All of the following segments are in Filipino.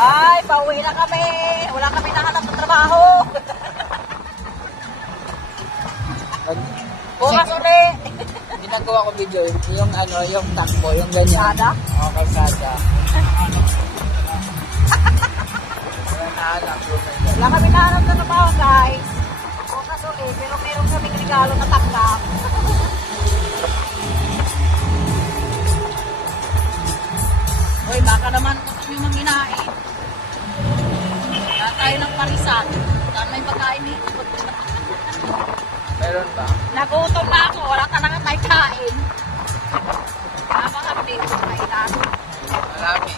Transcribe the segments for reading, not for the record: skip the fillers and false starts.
Ay, pauwi na kami. Wala kami nahanap ng trabaho. Bukas ulit. Ginagawa ko video, yung ano, yung takbo, yung ganyan. Sada? Oo, kalsada. Wala kami nahanap ng trabaho, guys. Bukas ulit, pero meron kaming regalo na tanggap. Uy, baka naman utos yung manginain. Wala tayo ng parisan. Saan may pagkain dito? Meron ba? Nagutom na ako. Wala talaga tayo kain. Napakapit. Kailan. Marami.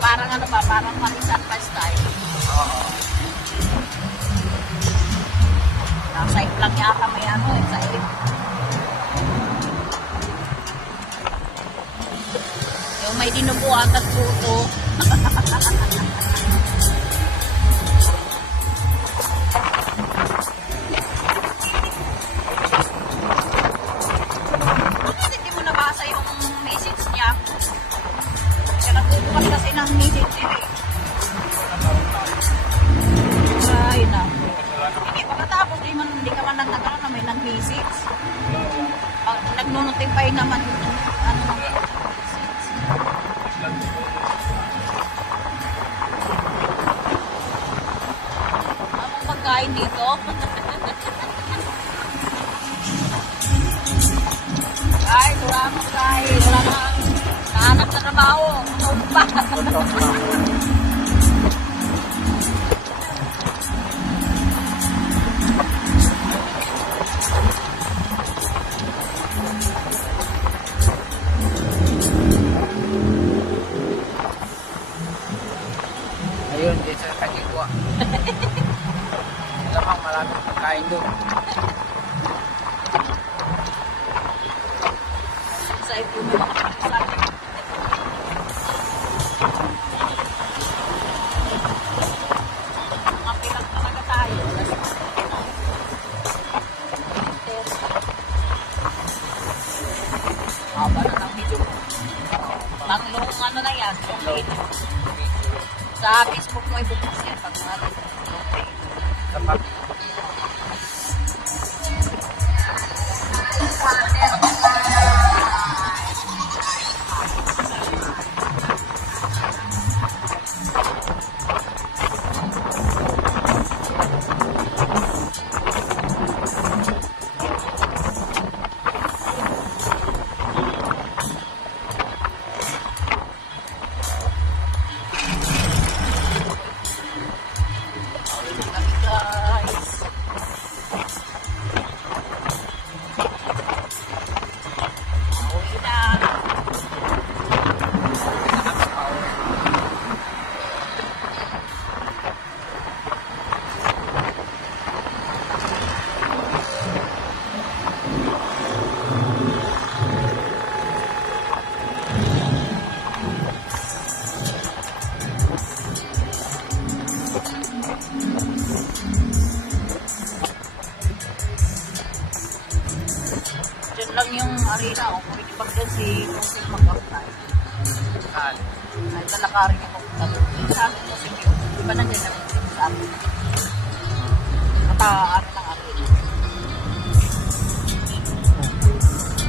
Parang ano ba? Parang parisan pa style. Oo. Nasa lang yata may ano eh. Sa yung may dinubuan at puto. Bakit hindi mo nabasa yung message niya? Kaya nagbubukas kasi ng message niya eh. Ay, naku. Hindi, pagkatapos hindi ka man nagkakaroon na may nag-message. Nag-notify naman ano ng message. Anong pagkain dito? Ay, wala na pagkain. Wala na. Nahanap na trabaho. Tumpa. Ayun, dito sa Kagigwa. Lamang maraming pagkain doon. Sa ito may makapagsasabi. Mapilang talaga tayo. Haba na ng video ko. Tanglong ano na yan. Sa Facebook mo ibukas yan pag mga Dapat. Diyan lang yung arena o kung ikipag doon si Moses mag-apply. Saan? Ay, talakarin niya kung doon. Yung sa akin mo sige, iba nandiyan na rin sa akin. Ano ng arena.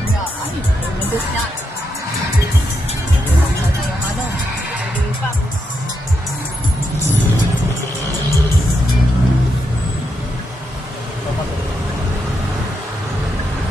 Kaya, ay, nabos niya. Ano yung ano, lipat.